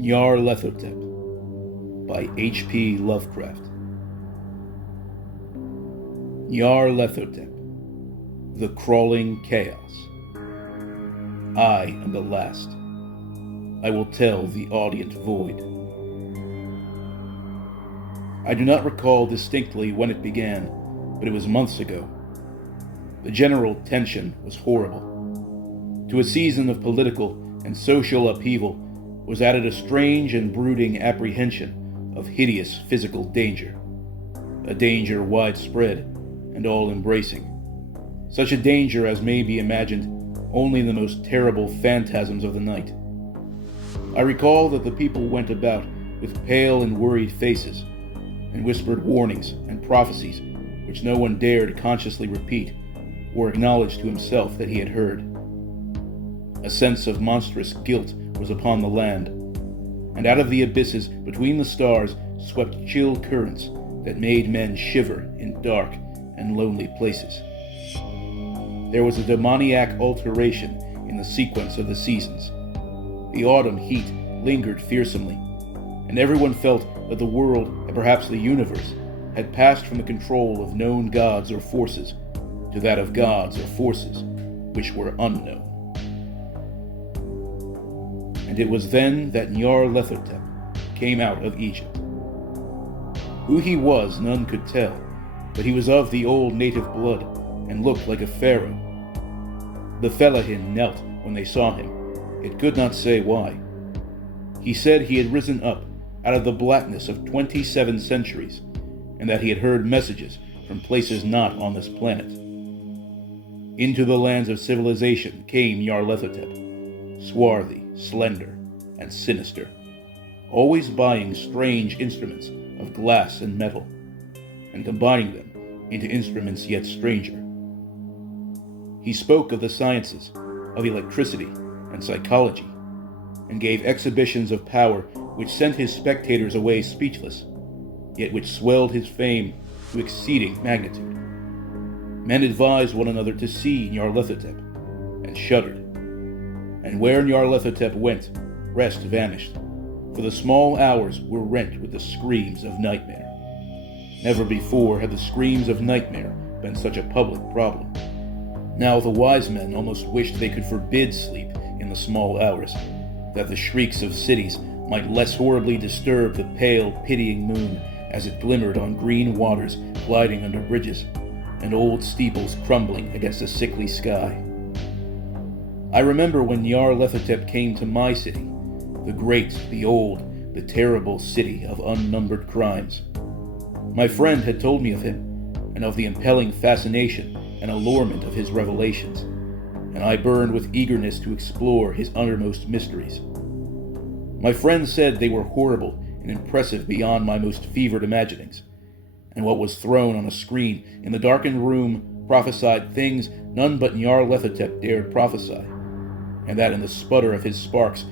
Nyarlathotep by H.P. Lovecraft. Nyarlathotep, the crawling chaos. I am the last. I will tell the audient void. I do not recall distinctly when it began, but it was months ago. The general tension was horrible. To a season of political and social upheaval was added a strange and brooding apprehension of hideous physical danger, a danger widespread and all-embracing, such a danger as may be imagined only in the most terrible phantasms of the night. I recall that the people went about with pale and worried faces, and whispered warnings and prophecies which no one dared consciously repeat or acknowledge to himself that he had heard. A sense of monstrous guilt was upon the land, and out of the abysses between the stars swept chill currents that made men shiver in dark and lonely places. There was a demoniac alteration in the sequence of the seasons. The autumn heat lingered fearsomely, and everyone felt that the world, and perhaps the universe, had passed from the control of known gods or forces to that of gods or forces which were unknown. And it was then that Nyarlathotep came out of Egypt. Who he was none could tell, but he was of the old native blood and looked like a pharaoh. The fellahin knelt when they saw him. It could not say why. He said he had risen up out of the blackness of 27 centuries, and that he had heard messages from places not on this planet. Into the lands of civilization came Nyarlathotep, swarthy, slender, and sinister, always buying strange instruments of glass and metal, and combining them into instruments yet stranger. He spoke of the sciences, of electricity and psychology, and gave exhibitions of power which sent his spectators away speechless, yet which swelled his fame to exceeding magnitude. Men advised one another to see Nyarlathotep, and shuddered. And where Nyarlathotep went, rest vanished, for the small hours were rent with the screams of nightmare. Never before had the screams of nightmare been such a public problem. Now the wise men almost wished they could forbid sleep in the small hours, that the shrieks of cities might less horribly disturb the pale, pitying moon as it glimmered on green waters gliding under bridges, and old steeples crumbling against a sickly sky. I remember when Nyarlathotep came to my city, the great, the old, the terrible city of unnumbered crimes. My friend had told me of him, and of the impelling fascination and allurement of his revelations, and I burned with eagerness to explore his uttermost mysteries. My friend said they were horrible and impressive beyond my most fevered imaginings, and what was thrown on a screen in the darkened room prophesied things none but Nyarlathotep dared prophesy, and that in the sputter of his sparks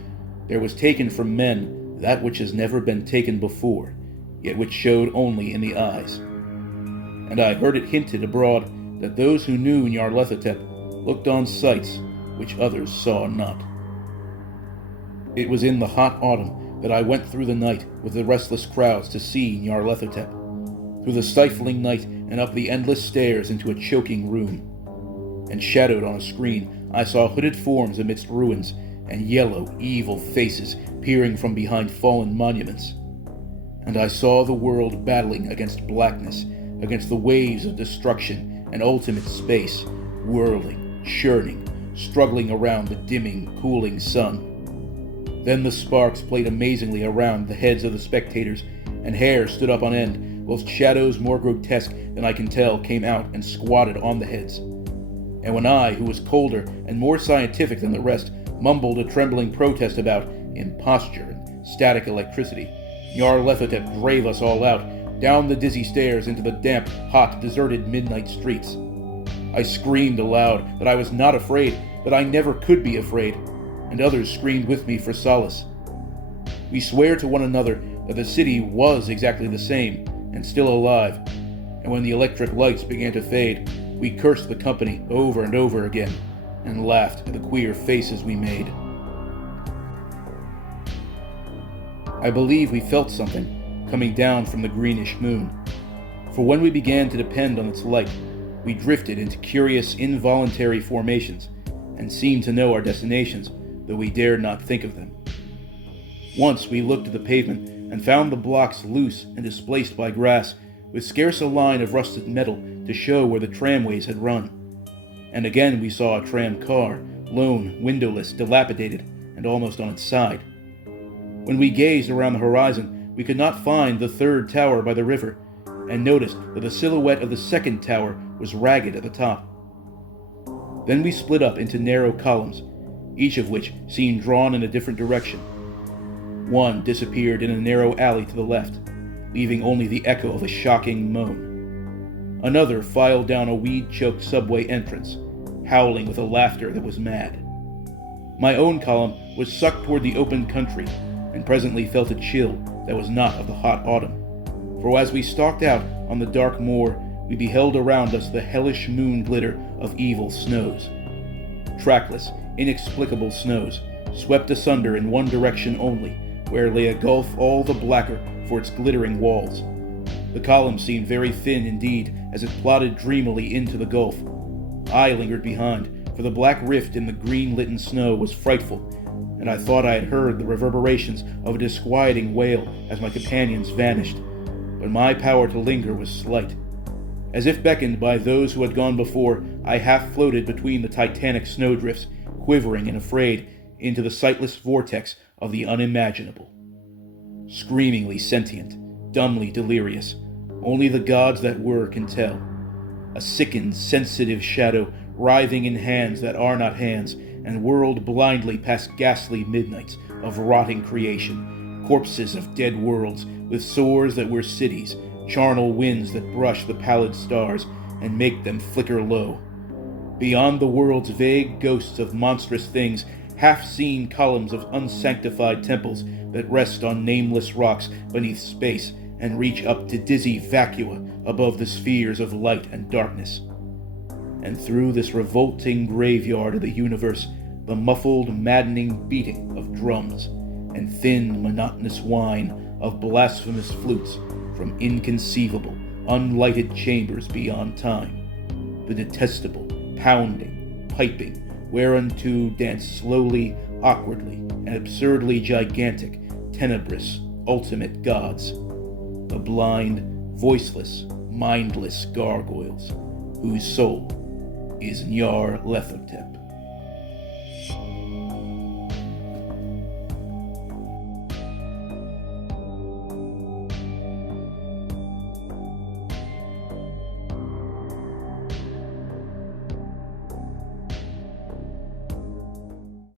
there was taken from men that which has never been taken before, yet which showed only in the eyes. And I heard it hinted abroad that those who knew Nyarlathotep looked on sights which others saw not. It was in the hot autumn that I went through the night with the restless crowds to see Nyarlathotep, through the stifling night and up the endless stairs into a choking room. And shadowed on a screen, I saw hooded forms amidst ruins, and yellow, evil faces peering from behind fallen monuments. And I saw the world battling against blackness, against the waves of destruction and ultimate space, whirling, churning, struggling around the dimming, cooling sun. Then the sparks played amazingly around the heads of the spectators, and hair stood up on end, whilst shadows more grotesque than I can tell came out and squatted on the heads. And when I, who was colder and more scientific than the rest, mumbled a trembling protest about imposture and static electricity, Nyarlathotep drave us all out, down the dizzy stairs into the damp, hot, deserted midnight streets. I screamed aloud that I was not afraid, that I never could be afraid, and others screamed with me for solace. We swore to one another that the city was exactly the same, and still alive, and when the electric lights began to fade, we cursed the company over and over again, and laughed at the queer faces we made. I believe we felt something coming down from the greenish moon, for when we began to depend on its light, we drifted into curious, involuntary formations and seemed to know our destinations, though we dared not think of them. Once we looked at the pavement and found the blocks loose and displaced by grass, with scarce a line of rusted metal to show where the tramways had run. And again we saw a tram car, lone, windowless, dilapidated, and almost on its side. When we gazed around the horizon, we could not find the third tower by the river, and noticed that the silhouette of the second tower was ragged at the top. Then we split up into narrow columns, each of which seemed drawn in a different direction. One disappeared in a narrow alley to the left, leaving only the echo of a shocking moan. Another filed down a weed-choked subway entrance, howling with a laughter that was mad. My own column was sucked toward the open country, and presently felt a chill that was not of the hot autumn. For as we stalked out on the dark moor, we beheld around us the hellish moon glitter of evil snows. Trackless, inexplicable snows, swept asunder in one direction only, where lay a gulf all the blacker for its glittering walls. The column seemed very thin indeed as it plodded dreamily into the gulf. I lingered behind, for the black rift in the green-litten snow was frightful, and I thought I had heard the reverberations of a disquieting wail as my companions vanished, but my power to linger was slight. As if beckoned by those who had gone before, I half floated between the titanic snowdrifts, quivering and afraid, into the sightless vortex of the unimaginable. Screamingly sentient, dumbly delirious, only the gods that were can tell. A sickened, sensitive shadow writhing in hands that are not hands, and whirled blindly past ghastly midnights of rotting creation, corpses of dead worlds with sores that were cities, charnel winds that brush the pallid stars and make them flicker low. Beyond the world's vague ghosts of monstrous things, half-seen columns of unsanctified temples that rest on nameless rocks beneath space and reach up to dizzy vacua above the spheres of light and darkness. And through this revolting graveyard of the universe, the muffled, maddening beating of drums and thin, monotonous whine of blasphemous flutes from inconceivable, unlighted chambers beyond time. The detestable, pounding, piping, whereunto dance slowly, awkwardly, and absurdly gigantic, tenebrous, ultimate gods. The blind, voiceless, mindless gargoyles, whose soul is Nyarlathotep.